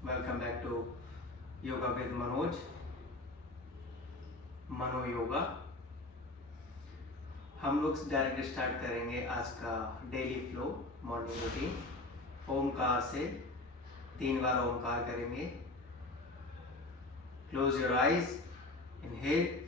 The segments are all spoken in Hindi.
Welcome back to yoga with Manoj, Mano yoga. हम लोग डायरेक्ट स्टार्ट करेंगे आज का daily flow morning routine. Omkar से 3 बार ओमकार करेंगे। क्लोज योर आइज, इनहेल,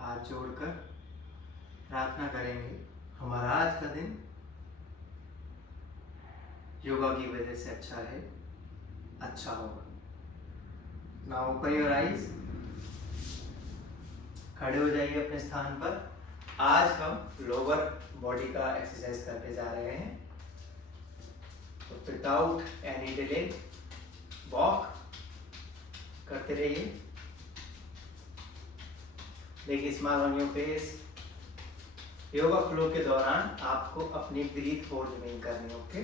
हाथ जोड़कर प्रार्थना करेंगे हमारा आज का दिन योगा की वजह से अच्छा होगा। नाउ ओपन योर आइज, खड़े हो जाइए अपने स्थान पर। आज हम लोअर बॉडी का एक्सरसाइज करने जा रहे हैं, तो विदाउट एनी डिले वॉक करते रहिए। देखिए smile on your face. Yoga flow के दौरान आपको अपनी ब्रीथ होल्ड नहीं करनी, ओके?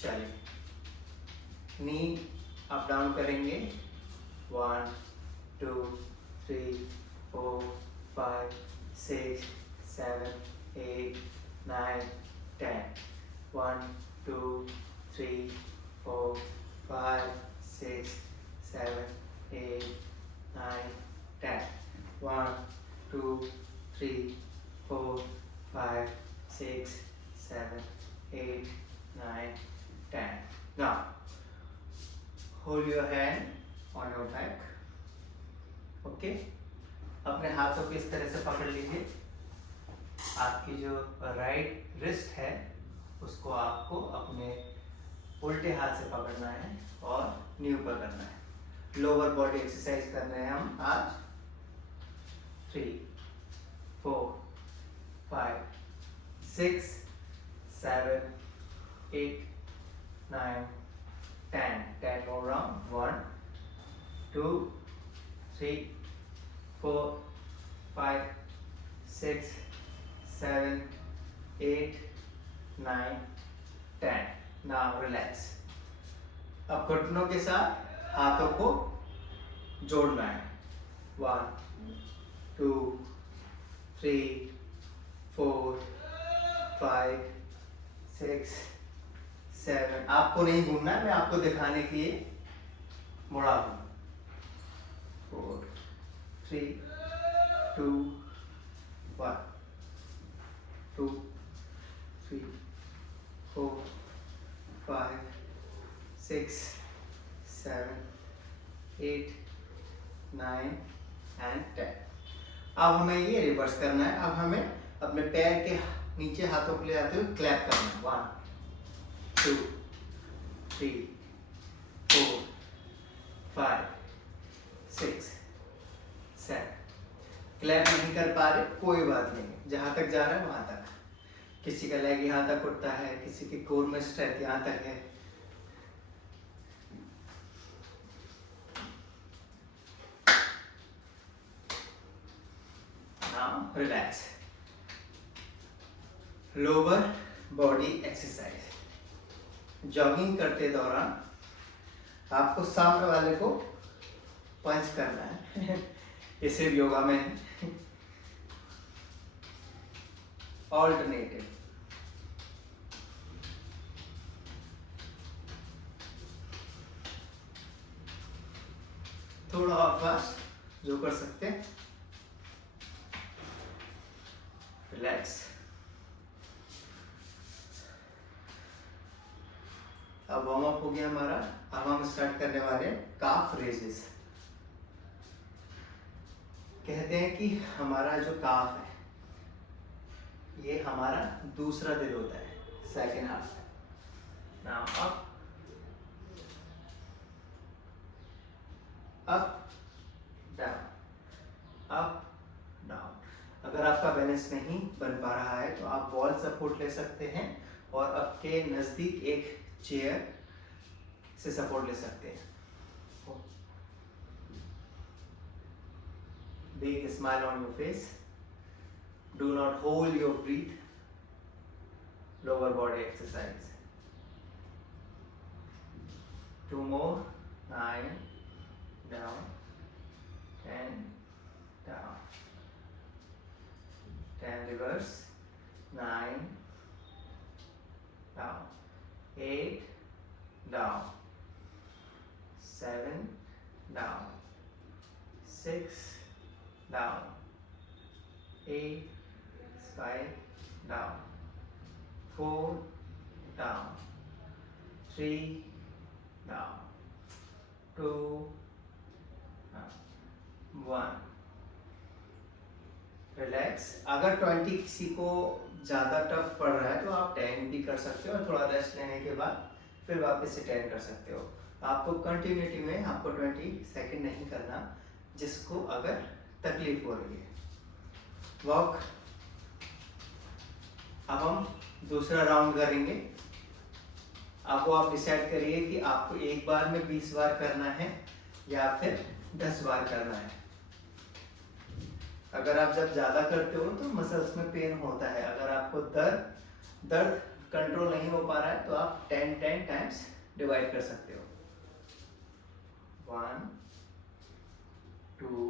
चलिए, नी अप डाउन करेंगे। 1 2 3 4 5 6 7 8 9 10। 1 2 3 4 5 6 7 8 9 10। 1 2 3 4 5 6 7 8 9 10। Now hold your hand on your back, okay? अपने हाथों को इस तरह से पकड़ लीजिए। आपकी जो राइट रिस्ट है उसको आपको अपने उल्टे हाथ से पकड़ना है और नी ऊपर करना है। लोअर बॉडी एक्सरसाइज कर रहे हैं हम आज। 3 4 5 6 7 8 9 10। 10 more round। 1 2 3 4 5 6 7 8 9 10। Now relax। अब घुटनों के साथ हाथों को जोड़ना है। 1 2 3 4 5 6 7। आपको नहीं घूमना है, मैं आपको दिखाने के लिए मुड़ा हूं। 4 3 2 1 2 3 4 5 6 7 8 9 एंड 10। अब हमें ये रिवर्स करना है। अब हमें अपने पैर के नीचे हाथों को ले आते हुए क्लैप करना है। 1 2 3 4 5 6 7। क्लैप नहीं कर पा रहे, कोई बात नहीं, जहां तक जा रहा है वहां तक। किसी का लेग यहाँ तक उठता है, किसी की कोर में स्ट्रेंथ यहाँ तक है। Now relax. Lower body exercise. Jogging करते दौरान आपको सामने वाले को पंच करना है। ये सिर्फ योगा में है। ऑल्टरनेटिव। थोड़ा और फास्ट जो कर सकते हैं। रिलैक्स। अब वार्म अप हो गया हमारा। अब हम स्टार्ट करने वाले काफ रेजेस। कहते हैं कि हमारा जो काफ है ये हमारा दूसरा दिल होता है, second heart. Now up up down, up down. अगर आपका बैलेंस नहीं बन पा रहा है तो आप वॉल सपोर्ट ले सकते हैं और आपके नज़दीक एक चेयर से सपोर्ट ले सकते हैं। Big smile on your face. Do not hold your breath. Lower body exercise. 2 more. 9 down, 10 down, 10 reverse, 9 down, 8 down, 7 down, 6 down, 8 5 down, 4 down, 3 down, 2 down, 1। Relax. अगर 20 किसी को ज़्यादा टफ पड़ रहा है तो आप 10 भी कर सकते हो और थोड़ा रेस्ट लेने के बाद फिर वापस से 10 कर सकते हो। आपको कंटिन्यूटी में आपको 20 सेकंड नहीं करना, जिसको अगर तकलीफ हो रही है। वॉक। अब हम दूसरा राउंड करेंगे। अब वो आप डिसाइड करिए कि आपको एक बार में 20 बार करना है या फिर 10 बार करना है। अगर आप जब ज़्यादा करते हो तो मसल्स में पेन होता है। अगर आपको दर्द कंट्रोल नहीं हो पा रहा है तो आप 10 टाइम्स डिवाइड कर सकते हो। 1 2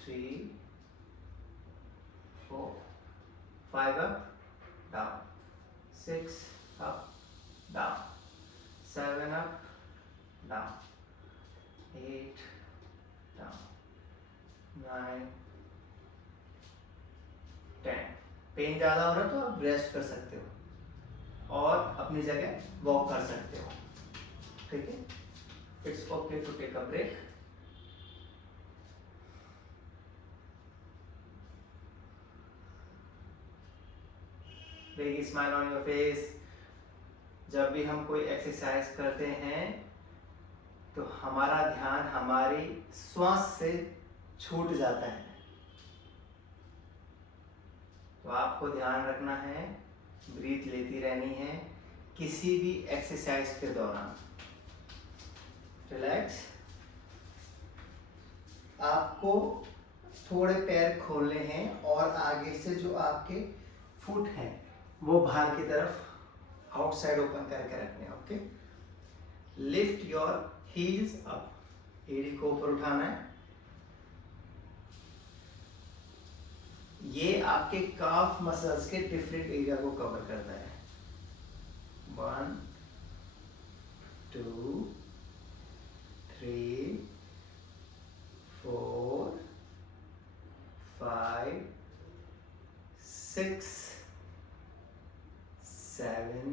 3 4 5 up down, 6 up down, 7 up down, 8 down, 9 10। Pen ज़्यादा हो रहा है तो आप रेस्ट कर सकते हो और अपनी जगह वॉक कर सकते हो। ठीक है, it's okay to take a break. Big smile on your face. जब भी हम कोई एक्सरसाइज करते हैं तो हमारा ध्यान हमारी श्वास से छूट जाता है, तो आपको ध्यान रखना है, ब्रीथ लेती रहनी है किसी भी एक्सरसाइज के दौरान। रिलैक्स। आपको थोड़े पैर खोलने हैं और आगे से जो आपके फुट हैं वो बाहर की तरफ आउटसाइड ओपन करके रखने। Okay, lift your heels up. एड़ी को ऊपर उठाना है। ये आपके काफ मसल्स के डिफरेंट एरिया को कवर करता है। 1 2 3 4 5 6 7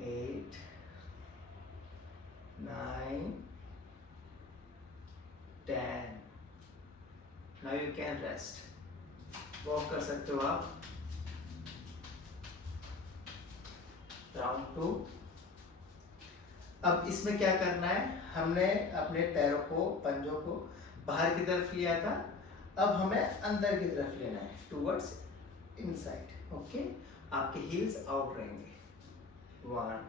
8 9 10। Now you can rest. Walk कर सकते हो आप। राउंड 2। अब इसमें क्या करना है, हमने अपने पैरों को, पंजों को बाहर की तरफ लिया था, अब हमें अंदर की तरफ लेना है, टूवर्ड्स इनसाइड। ओके, आपके हील्स आउट रहेंगे। 1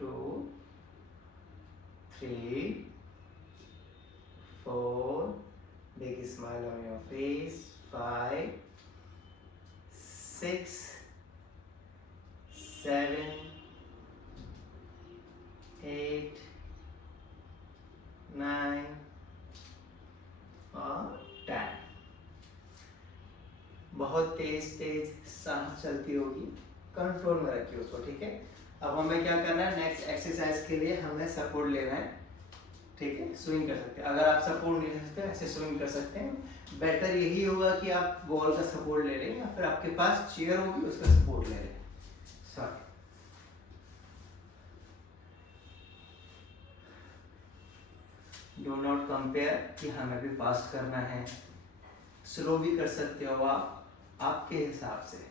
2 3 4, big smile on your face, 5 6 7 8 9 और 10। बहुत तेज सांस चलती होगी, कंट्रोल में रखिए उसको। ठीक है, अब हमें क्या करना है, नेक्स्ट एक्सरसाइज के लिए हमें सपोर्ट लेना है। ठीक है, स्विंग कर सकते हैं। अगर आप सपोर्ट नहीं ले सकते ऐसे स्विंग कर सकते हैं। बेटर यही होगा कि आप वॉल का सपोर्ट ले लें या फिर आपके पास चेयर होगी उसका सपोर्ट ले लें। सॉरी, डू नॉट कंपेयर कि हमें भी फास्ट करना है, स्लो भी कर सकते हो आप आपके हिसाब से।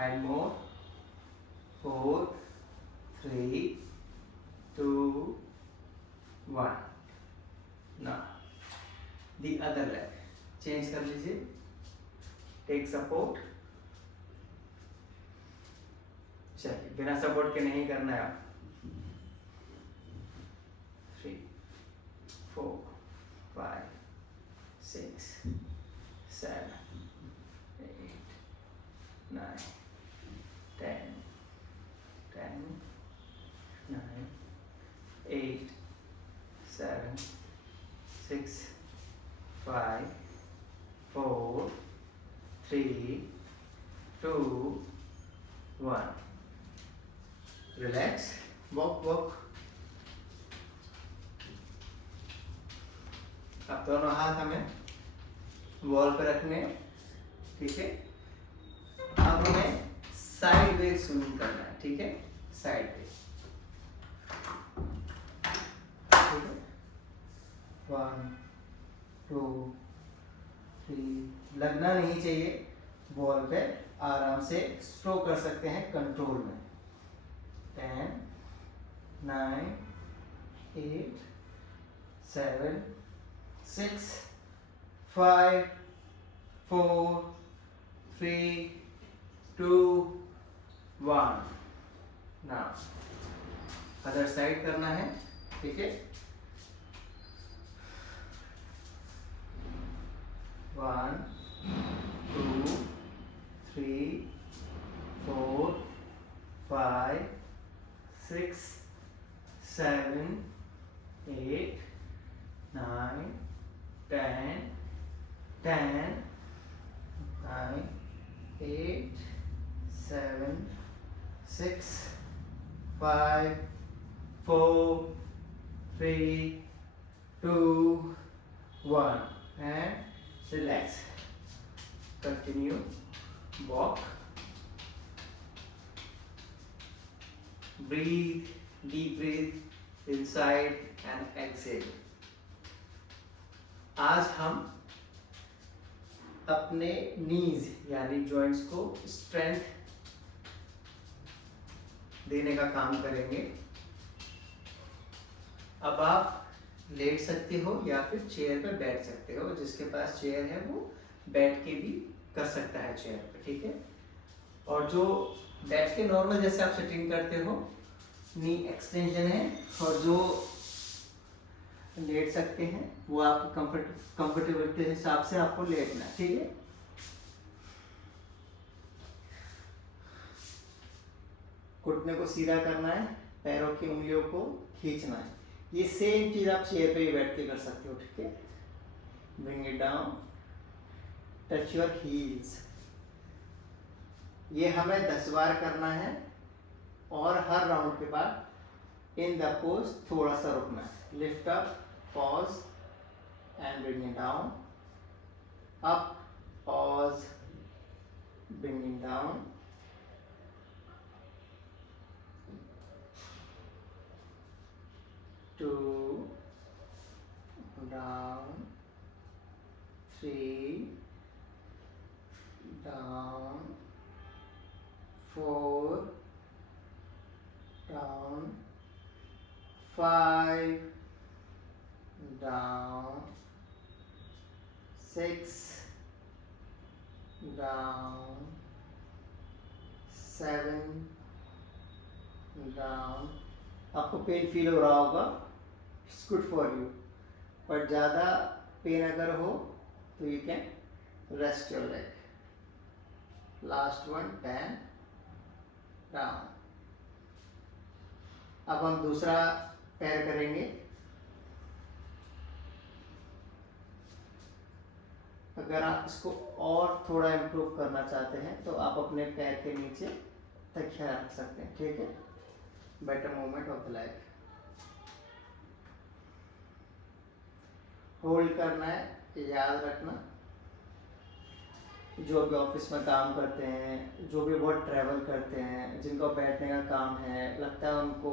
5 more, 4, 3, 2, 1. Now the other leg change कर लीजिए, टेक सपोर्ट। चलिए बिना सपोर्ट के नहीं करना है आप। 3, 4, 5, 6, 7, 8, 9, 10, 10, 9, 8, 7, 6, 5, 4, 3, 2, 1. Relax. Walk, walk. अब दोनों हाथ हमें वॉल पे रखने हैं, ठीक है। अब हमें साइड वे स्विंग करना है, ठीक है, साइड वे, ठीक है। 1, 2, 3, लगना नहीं चाहिए बॉल पे, आराम से स्ट्रो कर सकते हैं कंट्रोल में। 10, 9, 8, 7, 6, 5, 4, 3, 2, 1. नाउ अदर साइड करना है, ठीक है। 1, 2, 3, 4, 5, 6, 7, 8, 9, 10, 10, 9, 8, 7, 6, 5, 4, 3, 2, 1. And relax. Continue. Walk. Breathe. Deep breathe inside and exhale. आज हम अपने नीज यानी जॉइंट्स को स्ट्रेंथ देने का काम करेंगे। अब आप लेट सकते हो या फिर चेयर पे बैठ सकते हो, जिसके पास चेयर है वो बैठ के भी कर सकता है चेयर पे, ठीक है। और जो बैठ के नॉर्मल जैसे आप सिटिंग करते हो, नी एक्सटेंशन है, और जो लेट सकते हैं वो आपकी कंफर्टेबल के हिसाब से आपको लेटना है, ठीक है। घुटने को सीधा करना है, पैरों की उंगलियों को खींचना है। ये सेम चीज आप चेयर पे ही बैठ के कर सकते हो, ठीक है। Bring it down, touch your heels. ये हमें 10 बार करना है, और हर राउंड के बाद इन द पोज थोड़ा सा रुकना है। Lift up, pause and bring it down, up, pause, bring it down, 2, down, 3, down, 4, down, 5, down, 6, down, 7, down. आपको पेन फील हो रहा होगा, it's good for you, but ज़्यादा पेन अगर हो तो you can rest your leg. Last one, 10, down. अब हम दूसरा पैर करेंगे। अगर आप इसको और थोड़ा इम्प्रूव करना चाहते हैं तो आप अपने पैर के नीचे तकिया रख सकते हैं, ठीक है। Better movement of the leg. Hold करना है, याद रखना। जो भी ऑफिस में काम करते हैं, जो भी बहुत ट्रैवल करते हैं, जिनको बैठने का काम है, लगता है उनको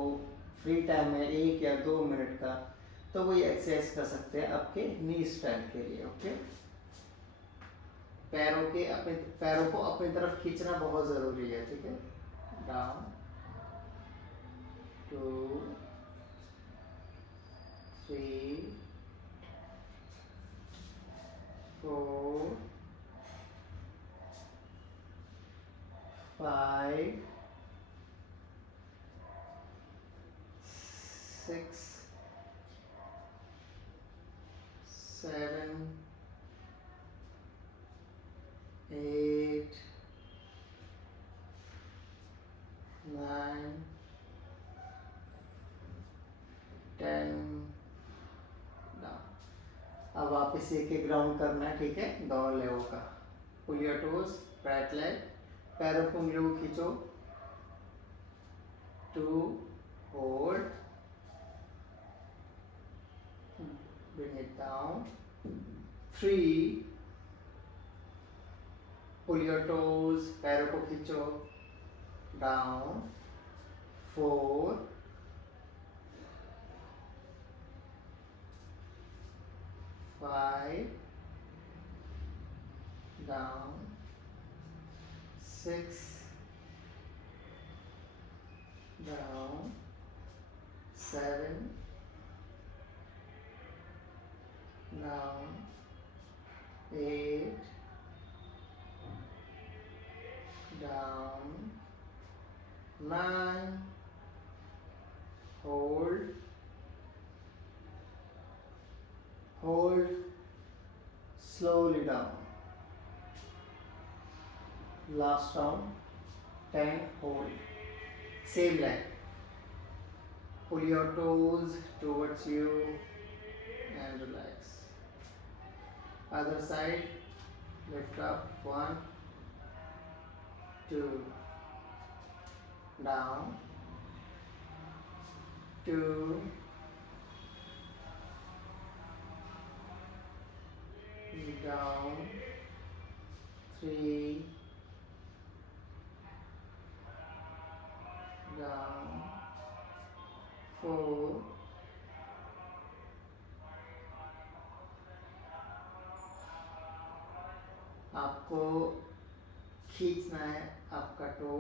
फ्री टाइम है 1 या 2 मिनट का, तो वो ये एक्सरसाइज कर सकते हैं आपके नी स्ट्रेंथ के लिए, ओके। पैरों को अपनी तरफ खींचना बहुत ज़रूरी है, ठीक है। डाउन, 2, 3, 4, 5, 6, 7, 8, 9, 10। अब वापस एक ग्राउंड करना है, ठीक है, दोनों लेगों का। Pull your toes, right leg, पैरों को उंगलियों को खींचो, 2, hold, bring it down, 3, pull your toes, पैरों को खींचो, down, 4, 5, down, 6, down, 7, down, 8, down, 9, hold, slowly down, last round, 10, hold, same leg, pull your toes towards you and relax, other side, lift up, 1, 2, down, 2, down, 3, down, 4, आपको खींचना है आपका टो,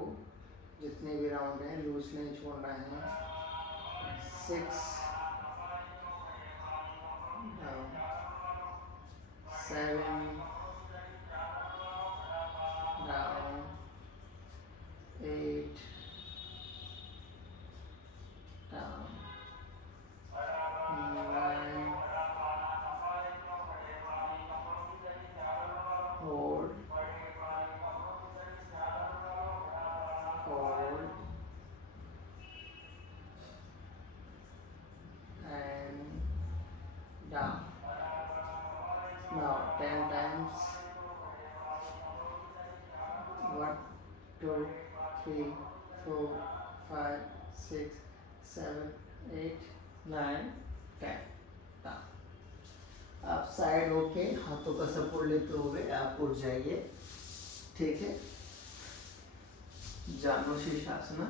जितने भी राउंड हैं लूज नहीं छोड़ना है, 6, down, 7, down, 8, down, 9, hold, and down. Now 10 times. 1, 2, 3, 4, 5, 6, 7, 8, 9, 10. down. आप साइड होके हाथों का सपोर्ट लेते हुए आप उठ जाइए, ठीक है। जानो शीर्षासना,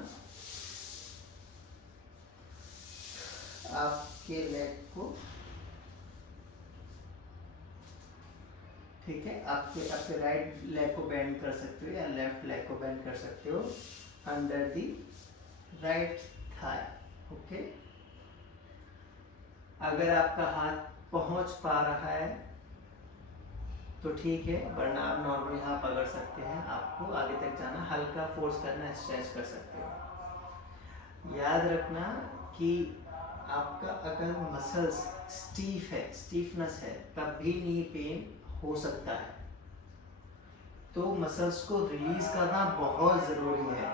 आपके लेग को, ठीक है, आपके राइट लेग को बेंड कर सकते हो या लेफ्ट लेग को बेंड कर सकते हो under the right thigh, okay. अगर आपका हाथ पहुंच पा रहा है तो ठीक है, वरना आप नॉर्मली हाथ पकड़ सकते हैं। आपको आगे तक जाना, हल्का फोर्स करना, स्ट्रेच कर सकते हो। याद रखना कि आपका अगर मसल्स स्टीफ है, स्टीफनेस है, तब भी नी पेन हो सकता है, तो मसल्स को रिलीज करना बहुत ज़रूरी है,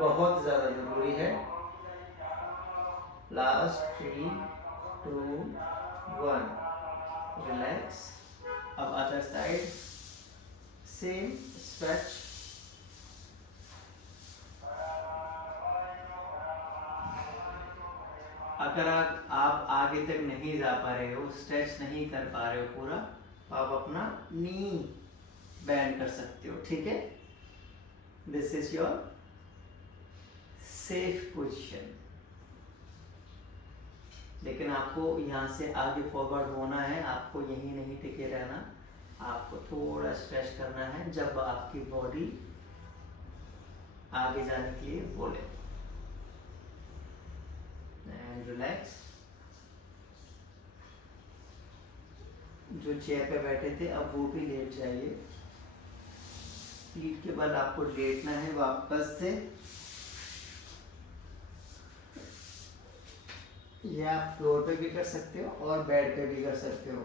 बहुत ज़्यादा ज़रूरी है। Last 3, 2, 1, relax. अब अदर साइड, सेम स्ट्रेच। अगर आप आगे तक नहीं जा पा रहे हो, स्ट्रेच नहीं कर पा रहे हो पूरा, तो आप अपना नी बैंड कर सकते हो, ठीक है। This is your safe position. लेकिन आपको यहाँ से आगे फॉरवर्ड होना है, आपको यहीं नहीं टिके रहना। आपको थोड़ा स्ट्रेच करना है जब आपकी बॉडी आगे जाने के लिए बोले। And relax. जो चेयर पे बैठे थे अब वो भी लेट जाइए। पीठ के बल आपको लेटना है वापस से। ये आप फ्लोर पे भी कर सकते हो और बेड पे भी कर सकते हो।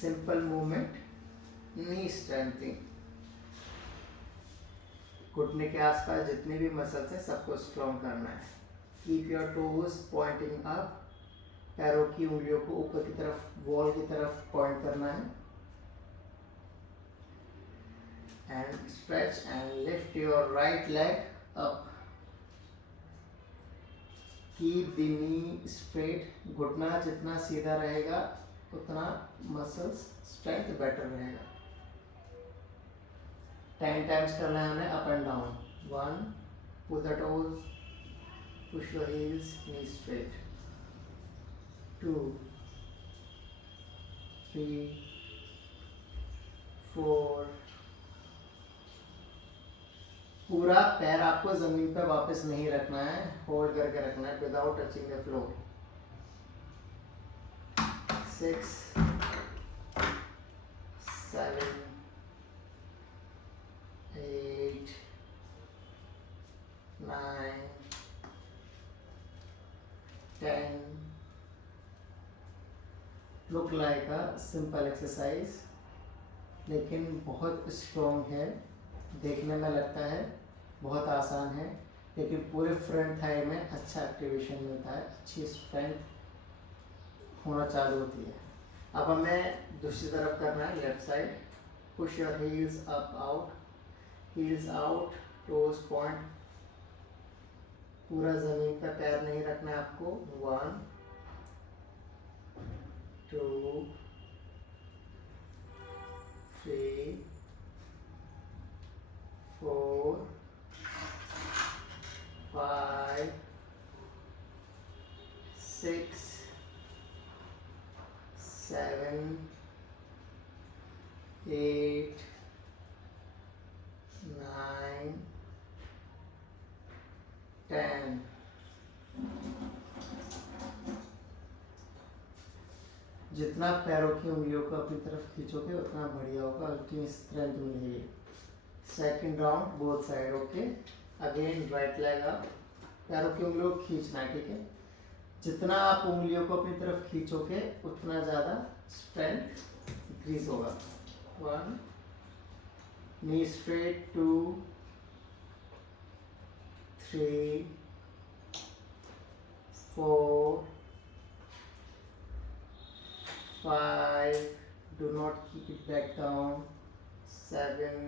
सिंपल मूवमेंट, नी स्ट्रेंथिंग। घुटने के आसपास जितने भी मसल्स हैं सबको स्ट्रॉन्ग करना है। Keep your toes pointing up. पैरों की उंगलियों को ऊपर की तरफ, वॉल की तरफ पॉइंट करना है। And stretch and lift your right leg up. Keep the knee straight. घुटना जितना सीधा रहेगा उतना मसल्स स्ट्रेंथ बेटर रहेगा। 10 टाइम्स करना है हमें up and down. 1, pull the toes, push your heels, knee straight. 2, 3, 4। पूरा पैर आपको जमीन पर वापस नहीं रखना है, होल्ड करके रखना है without touching the floor. 6, 7, 8, 9, 10। Look like a simple exercise, लेकिन बहुत स्ट्रॉन्ग है। देखने में लगता है बहुत आसान है, लेकिन पूरे फ्रंट थाई में अच्छा एक्टिवेशन मिलता है, अच्छी स्ट्रेंथ होना चालू होती है। अब हमें दूसरी तरफ करना है, left side. Push your heels up out, heels out, toes point. पूरा जमीन पर पैर नहीं रखना है आपको। 1, 2, 3, 4, 5, 6, 7, 8, 9, 10। जितना पैरों की उंगलियों को अपनी तरफ खींचोगे उतना बढ़िया होगा, उतनी स्ट्रेंथ मिलेगी। Second round both side. Okay, again right leg up. पैरों की उंगलियों को खींचना है, ठीक है। जितना आप उंगलियों को अपनी तरफ खींचोगे उतना ज़्यादा स्ट्रेंथ इंक्रीज होगा। 1, नी straight. 2, 3, 4, 5, do not keep it back down. 7,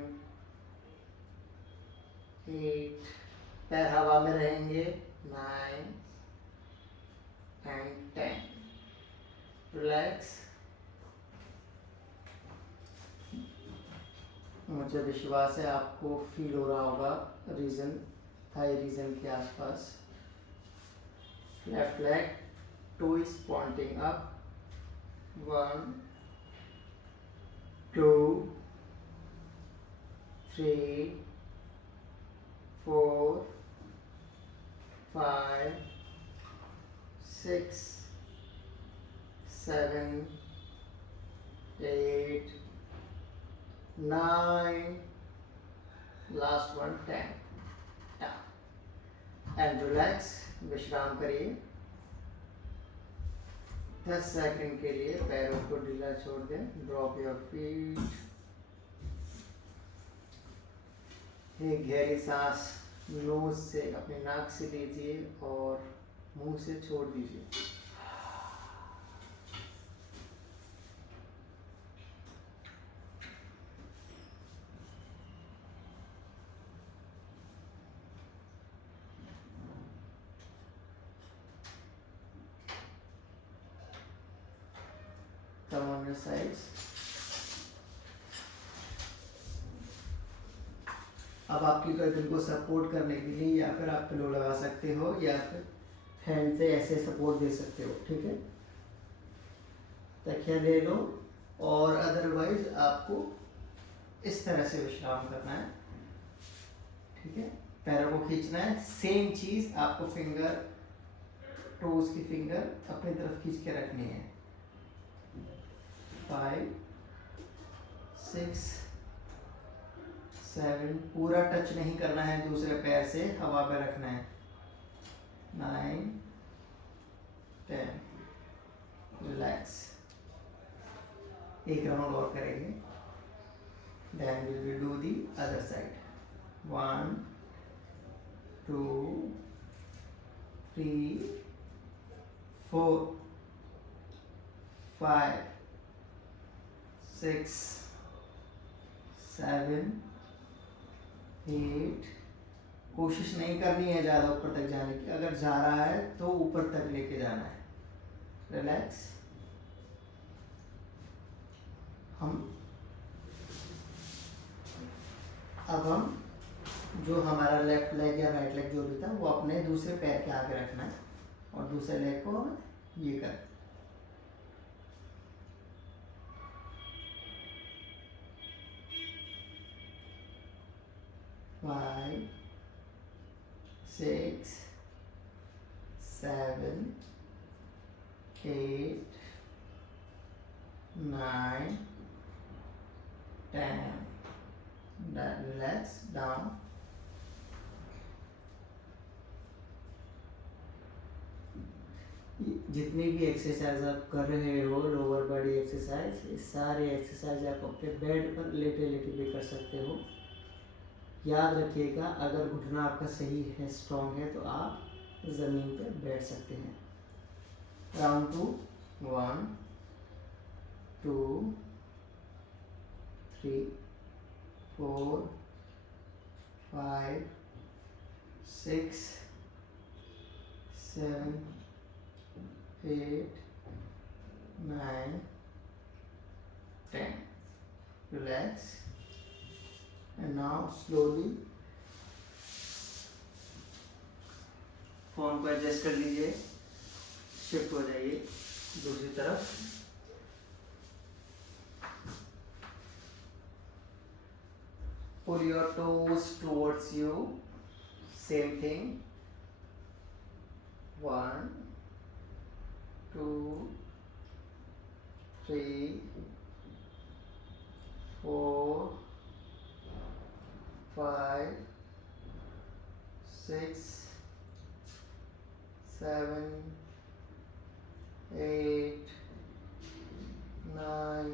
8, पैर हवा में रहेंगे। 9 and 10. रिलैक्स। मुझे विश्वास है आपको फील हो रहा होगा रीजन, थाई रीजन के आसपास। Left leg, toe is pointing up. 1, 2, 3, 4, 5, 6, 7, 8, 9, last one 10. And relax. विश्राम करिए 10 सेकंड के लिए। पैरों को ढीला छोड़ दें। Drop your feet. एक गहरी सांस नोज से, अपने नाक से लीजिए और मुंह से छोड़ दीजिए। Come on your sides. अब आपकी गर्दन को सपोर्ट करने के लिए या फिर आप पिलो लगा सकते हो या फिर हैंड से ऐसे सपोर्ट दे सकते हो, ठीक है। तकिया ले लो और अदरवाइज आपको इस तरह से विश्राम करना है, ठीक है। पैरों को खींचना है, सेम चीज आपको फिंगर, टोज की फिंगर अपनी तरफ खींच के रखनी है। 5 6 7, पूरा टच नहीं करना है, दूसरे पैर से हवा पे रखना है। 9 10, रिलैक्स। एक राउंड और करेंगे, then we will do the other side. 1 2 3 4 5 6 7 8। कोशिश नहीं करनी है ज़्यादा ऊपर तक जाने की, अगर जा रहा है तो ऊपर तक लेके जाना है। रिलैक्स। अब हम जो हमारा लेफ्ट लेग या राइट लेग जो भी था वो अपने दूसरे पैर के आगे रखना है और दूसरे लेग को हम ये कर 5 6 7 8 9 10। Relax down। जितनी भी एक्सरसाइज आप कर रहे हो, लोअर बॉडी एक्सरसाइज, ये सारे एक्सरसाइज आप अपने बेड पर लेटे लेटे भी कर सकते हो। याद रखिएगा, अगर घुटना आपका सही है, स्ट्रॉन्ग है, तो आप ज़मीन पर बैठ सकते हैं। Round 2। 1 2 3 4 5 6 7 8 9 10। Relax and now slowly phone को एडजस्ट कर लीजिए, शिफ्ट हो जाइए दूसरी तरफ। Pull your toes towards you. Same thing. 1 2 3 4 5 6 7 8 9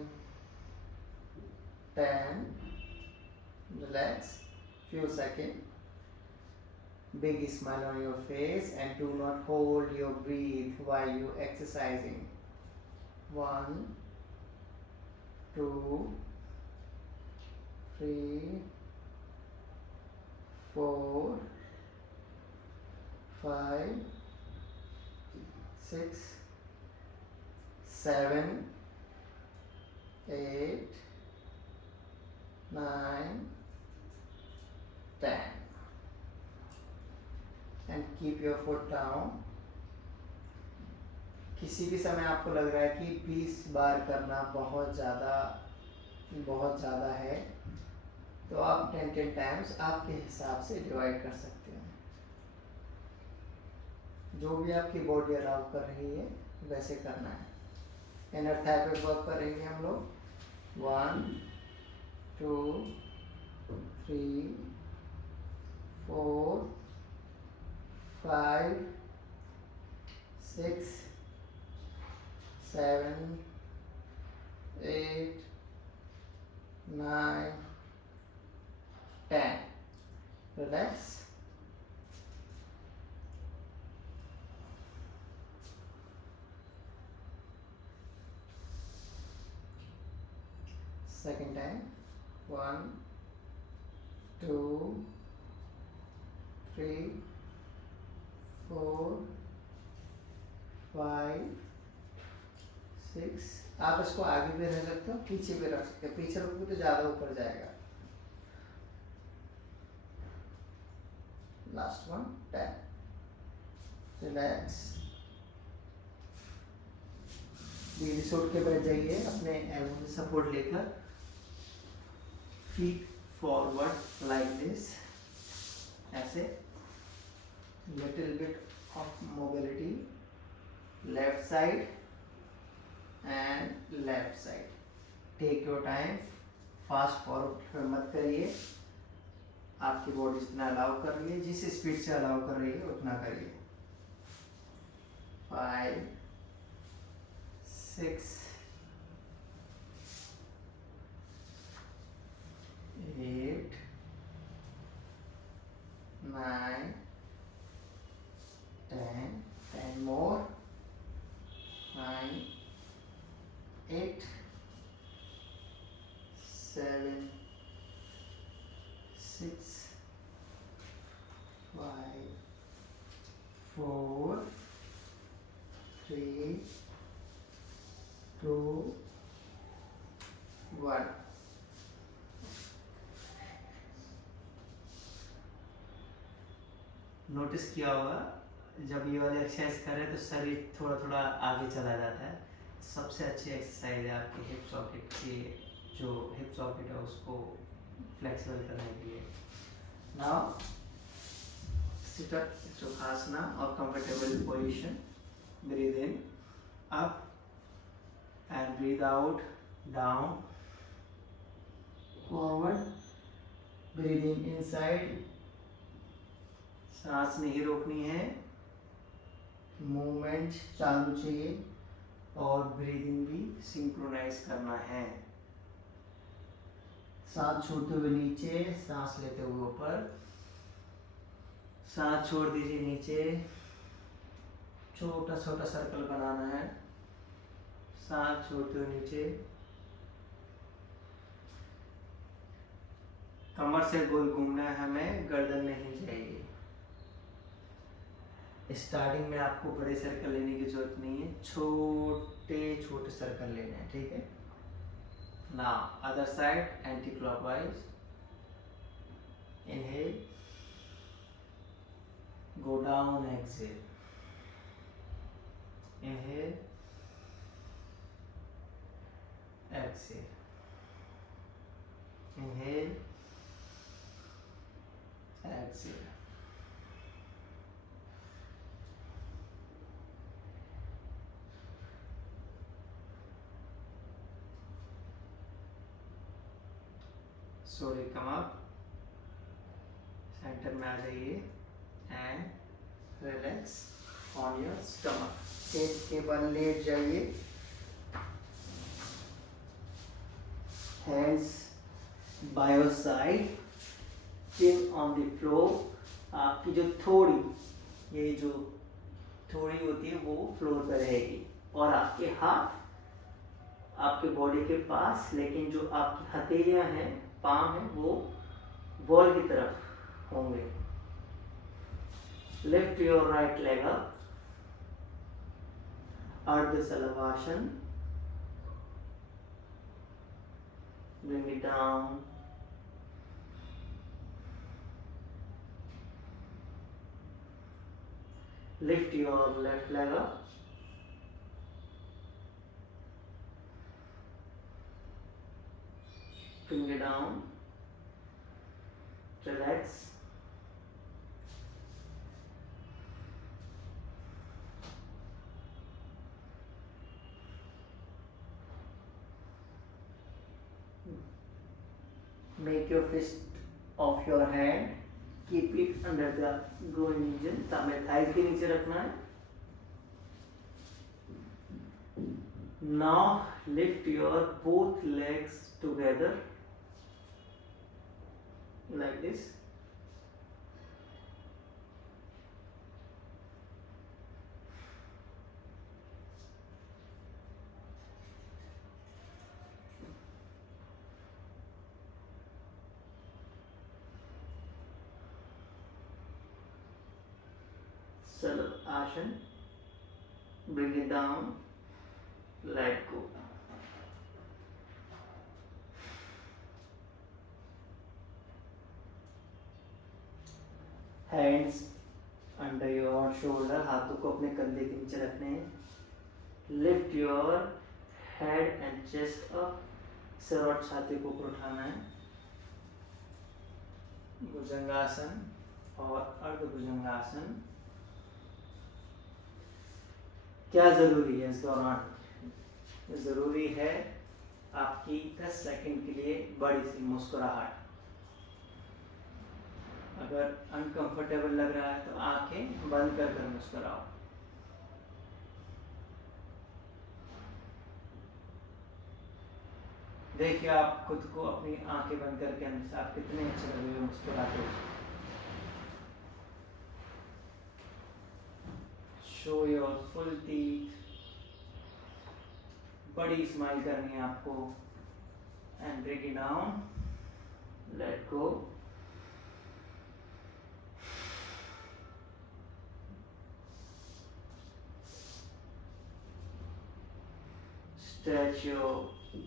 10। Relax few seconds. Big smile on your face and do not hold your breath while you exercising. 1 2 3 4 5 6 7 8 9 10 and keep your foot down। किसी भी समय आपको लग रहा है कि 20 बार करना बहुत ज़्यादा है, तो आप 10 टाइम्स आपके हिसाब से डिवाइड कर सकते हैं। जो भी आपकी बॉडी अलाउ कर रही है वैसे करना है। इनर थाई पे वर्क करेंगे हम लोग। 1 2 3 4 5 6 7 8 9 10। Relax। Second time। 1 2 3 4 5 6। आप इसको आगे भी रख सकते हो, पीछे भी रख सकते हो। पीछे रखोगे तो ज़्यादा ऊपर जाएगा। Last one 10। रिलैक्स। धीरे से उठ के बैठ जाइए अपने एल्बो से सपोर्ट लेकर, फीट फॉरवर्ड लाइक दिस, ऐसे, little bit of mobility, left side and left side, take your time, fast forward मत करिए, आपकी बॉडी जितना अलाउ कर रही है, जिस स्पीड से अलाउ कर रही है उतना करिए। 5 6 8 9 10 10 more, 9 8 7 6 5 4 3 2 1। नोटिस किया होगा जब ये वाले एक्सरसाइज करें तो शरीर थोड़ा थोड़ा आगे चला जाता है। सबसे अच्छी एक्सरसाइज है आपके हिप सॉकेट की, जो हिप सॉकेट है उसको फ्लेक्सिबल करने के लिए। नाउ सिट अप सुखासना और comfortable position, breathe in up and breathe out down forward, breathing inside, सांस नहीं रोकनी है, मूवमेंट चालू चाहिए और ब्रीदिंग भी सिंक्रोनाइज करना है। सांस छोड़ते हुए नीचे, सांस लेते हुए ऊपर, सांस छोड़ दीजिए नीचे, छोटा छोटा सर्कल बनाना है, सांस छोड़ते हुए नीचे, कमर से गोल घूमना है हमें, गर्दन नहीं चाहिए। स्टार्टिंग में आपको बड़े सर्कल लेने की जरूरत नहीं है, छोटे छोटे सर्कल लेने हैं, ठीक है। Now other side anti clockwise, inhale, go down, exhale, inhale, exhale, inhale, exhale. slowly come up, center में आ जाइए and relax on your stomach, पेट के बल लेट जाइए, hands by your side, chin on the floor. आपकी जो थोड़ी, ये जो थोड़ी होती है वो फ्लोर पर रहेगी और आपके हाथ आपके बॉडी के पास, लेकिन जो आपकी हथेलियां हैं, पाम है, वो वॉल की तरफ होंगे। Lift your right leg up, Ardha Shalabhasana, bring it down, lift your left leg up, bring it down, relax, make your fist of your hand, keep it under the groin region, सामने थाइस के नीचे रखना है। Now lift your both legs together like this, Salasana, bring it down, let go. Hands under your shoulder, हाथों को अपने कंधे के नीचे रखने हैं। Lift your head and chest up, सिर और छाती को ऊपर उठाना है। भुजंगासन और अर्धभुजंगासन। क्या जरूरी है इस दौरान? जरूरी है आपकी 10 सेकंड के लिए बड़ी सी मुस्कुराहट। अगर अनकंफर्टेबल लग रहा है तो आंखें बंद कर कर मुस्कुराओ। देखिए आप खुद को अपनी आंखें बंद करके आप कितने अच्छे लग रहे हो मुस्कुराते हो। Show your full teeth. बड़ी स्माइल करनी है आपको। And break it down, let go. Stretch your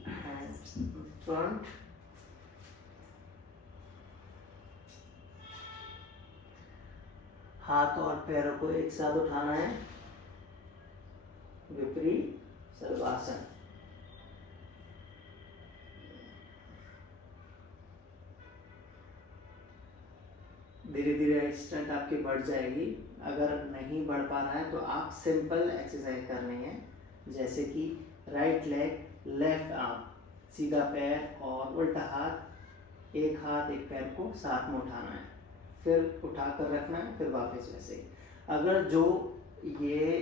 hands in front. हाथ और पैरों को एक साथ उठाना है। विपरीत सर्वासन। धीरे धीरे स्ट्रेंथ आपकी बढ़ जाएगी। अगर नहीं बढ़ पा रहा है तो आप सिंपल एक्सरसाइज करनी है, जैसे कि राइट लेग, लेफ्ट आर्म, सीधा पैर और उल्टा हाथ, एक हाथ एक पैर को साथ में उठाना है, फिर उठा कर रखना है, फिर वापस वैसे ही। अगर जो ये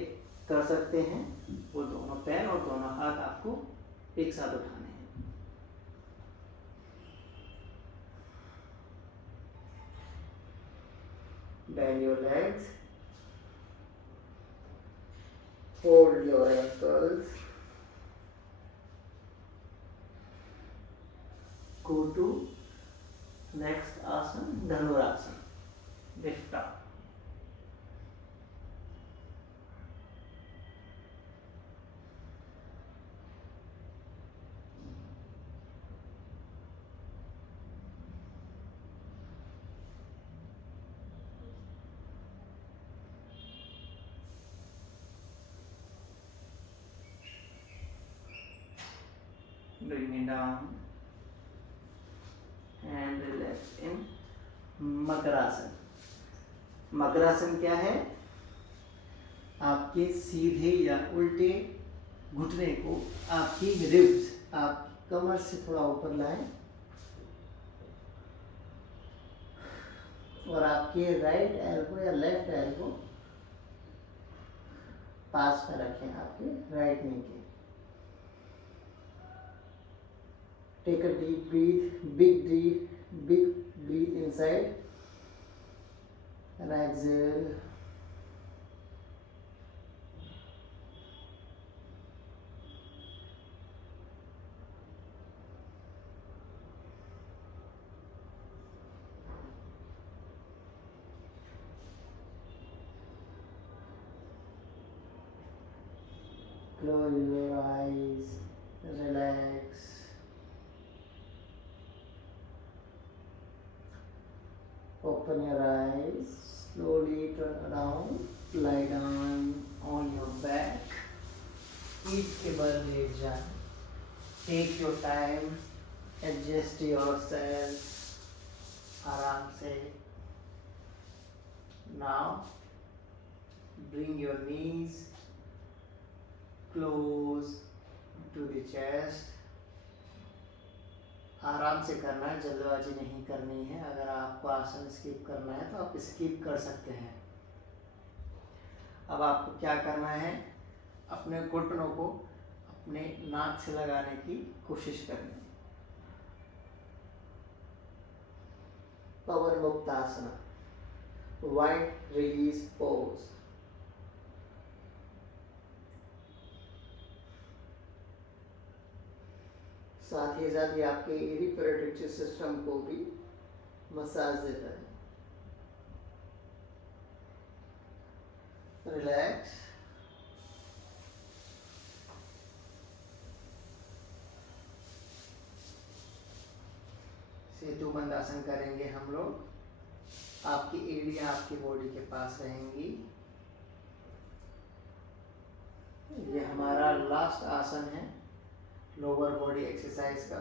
कर सकते हैं वो दोनों पैर और दोनों हाथ आपको एक साथ उठाने हैं। Bend your legs, fold your ankles, go to next asan, Dhanurasana, lift up. Bring it down and relax in makarasana. Makarasana क्या है? आपके सीधे या उल्टे घुटने को आपकी रिब्स, आपकी कमर से थोड़ा ऊपर लाएं और आपके राइट एल्बो या लेफ्ट एल्बो पास में रखें आपके राइट नी के। Take a deep breath, big breathe inside and exhale. Close your eyes, relax. Open your eyes, slowly turn around, lie down on your back, पीठ के बल लेट जाए. Take your time, adjust yourself, आराम से. Now, bring your knees close to the chest. आराम से करना है, जल्दबाजी नहीं करनी है. अगर आपको आसन स्किप करना है तो आप स्किप कर सकते हैं. अब आपको क्या करना है, अपने घुटनों को अपने नाक से लगाने की कोशिश करनी है. पवन मुक्तासना, वाइड रिलीज पोज. साथ ही साथ ये आपके रिप्रोडक्टिव सिस्टम को भी मसाज देता है. रिलैक्स. सेतु बंद आसन करेंगे हम लोग. आपकी एड़ियां आपकी बॉडी के पास रहेंगी. ये हमारा लास्ट आसन है. लोअर बॉडी एक्सरसाइज का।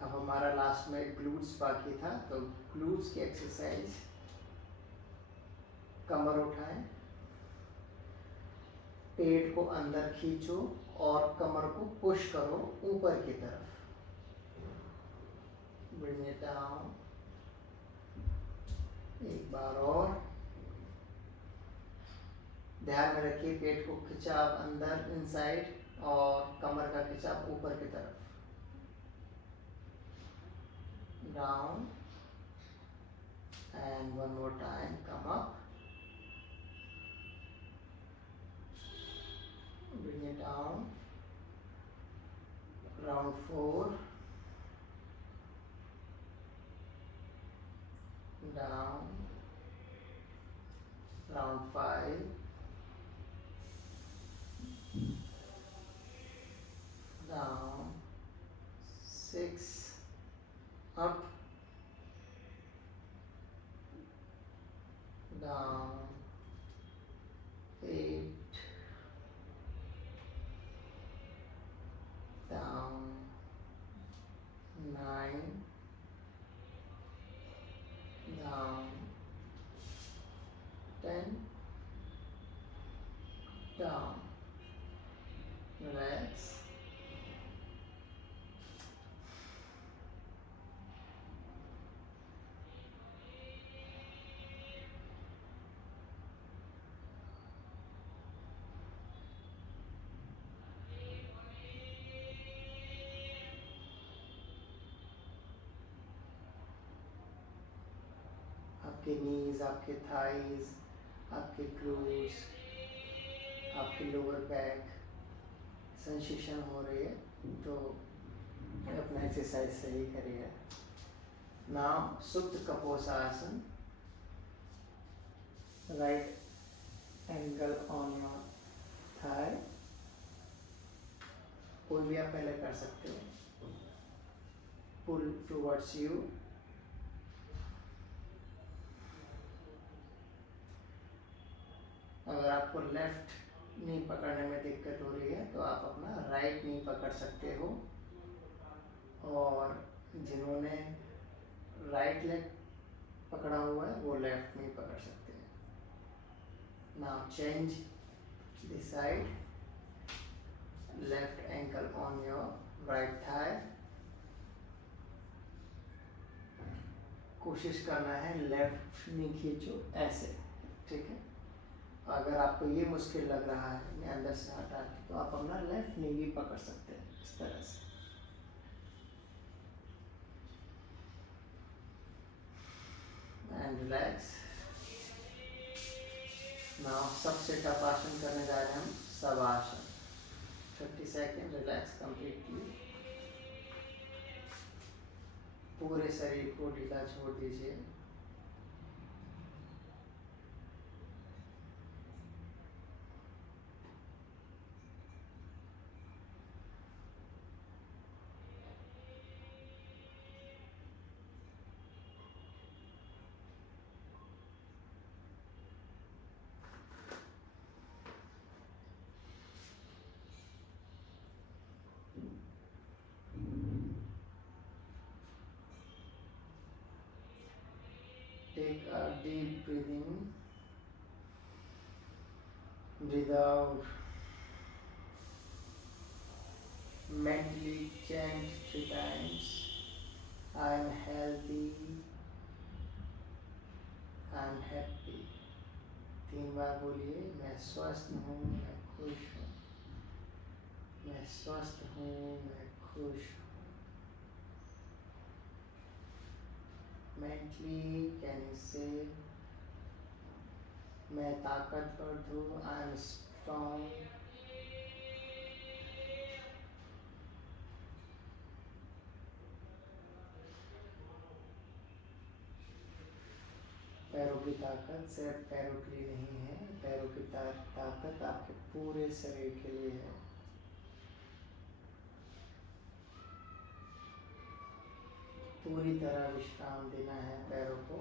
अब हमारा लास्ट में ग्लूट्स बाकी था, तो ग्लूट्स की एक्सरसाइज। कमर उठाएं, पेट को अंदर खींचो और कमर को पुश करो ऊपर की तरफ। Bring it down। एक बार और। ध्यान में रखिए पेट को खिंचाव अंदर इनसाइड और कमर का खिंचाव ऊपर की तरफ। Down and one more time, come up. Bring it down। Round 4। Down। Round 5। Down। 6। Up। Down। 8। Down। 9। Down। 10। Down। Relax। आपके नीज, आपके थाइज, आपके ग्लूट्स, आपके लोअर बैक सेंसेशन हो रही है, तो अपना एक्सरसाइज सही करिए। Now Supta Kapotasana. Right angle on your thigh. कोई भी आप पहले कर सकते हो। Pull towards you. अगर आपको लेफ्ट नी पकड़ने में दिक्कत हो रही है तो आप अपना राइट नी पकड़ सकते हो, और जिन्होंने राइट लेग पकड़ा हुआ है वो लेफ्ट नी पकड़ सकते हैं। Now change the side. Left ankle on your right thigh. कोशिश करना है लेफ्ट नी खींचो ऐसे, ठीक है। अगर आपको ये मुश्किल लग रहा है मैं अंदर से हटा के, तो आप अपना लेफ्ट नी भी पकड़ सकते हैं इस तरह से। And relax. नाउ सबसे टफ आसन करने जा रहे हैं हम, शवासन। 30 second, relax completely. पूरे शरीर को ढीला छोड़ दीजिए। Take a deep breathing. Breathe out. Mentally chant 3 times. I am healthy. I am happy. 3 बार बोलिए, मैं स्वस्थ हूँ, मैं खुश हूँ। मैं स्वस्थ हूँ, मैं खुश हूँ। Mentally can you say, मैं ताकतवर हूँ, I am strong। पैरों की ताकत सिर्फ पैरों के लिए नहीं है, पैरों की ताकत आपके पूरे शरीर के लिए है। पूरी तरह विश्राम देना है पैरों को।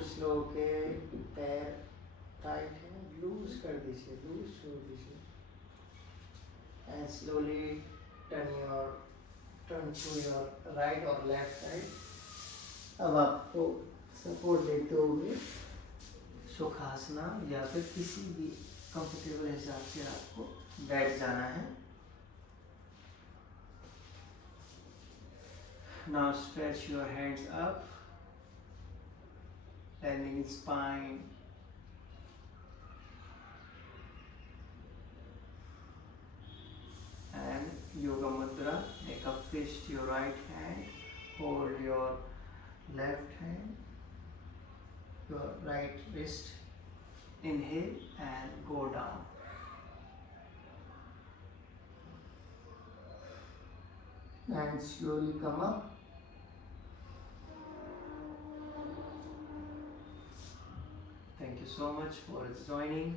कुछ लोगों के पैर टाइट है, लूज कर दीजिए, लूज छोड़ दीजिए and slowly turn to your right और लेफ्ट साइड। अब आपको सपोर्ट देते हुए सुखासना या फिर किसी भी कंफर्टेबल हिसाब से आपको बैठ जाना है। Now stretch your hands up, lengthening spine, and yoga mudra. Make a fist to your right hand, hold your left hand, your right wrist, inhale and go down, and slowly come up. Thank you so much for joining.